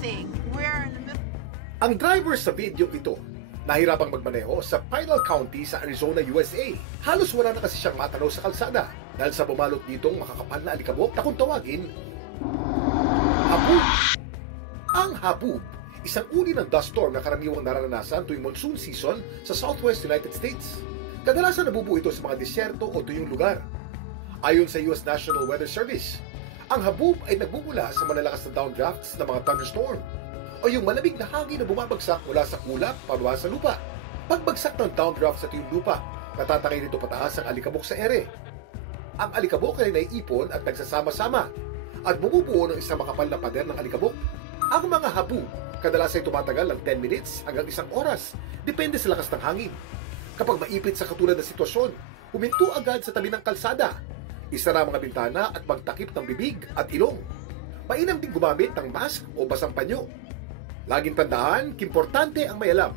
anything. We're in the middle. Ang driver sa video ito, nahirapang magmaneho sa Pinal County sa Arizona, USA. Halos wala na kasi siyang matanaw sa kalsada dahil sa bumalot ditong makakapal na alikabok na kung tawagin, habub. Ang habub, isang uri ng dust storm na karaniwang nararanasan tuwing monsoon season sa Southwest United States. Kadalasan nabubuo ito sa mga disyerto o tuyong lugar. Ayon sa US National Weather Service, ang habub ay nagbubula sa malalakas na downdrafts ng mga thunderstorm o yung malamig na hangin na bumabagsak mula sa kulap pababa sa lupa. Pagbagsak ng downdraft sa tuyong lupa, natatangay nito pataas ang alikabok sa ere. Ang alikabok ay naiipon at nagsasama-sama at bumubuo ng isang makapal na pader ng alikabok. Ang mga habub kadalasan ay tumatagal ng 10 minutes hanggang 1 oras, depende sa lakas ng hangin. Kapag maipit sa katulad na sitwasyon, huminto agad sa tabi ng kalsada, isara ang mga bintana at magtakip ng bibig at ilong. Mainam din gumamit ng mask o basang panyo. Laging tandaan, importante ang may alam.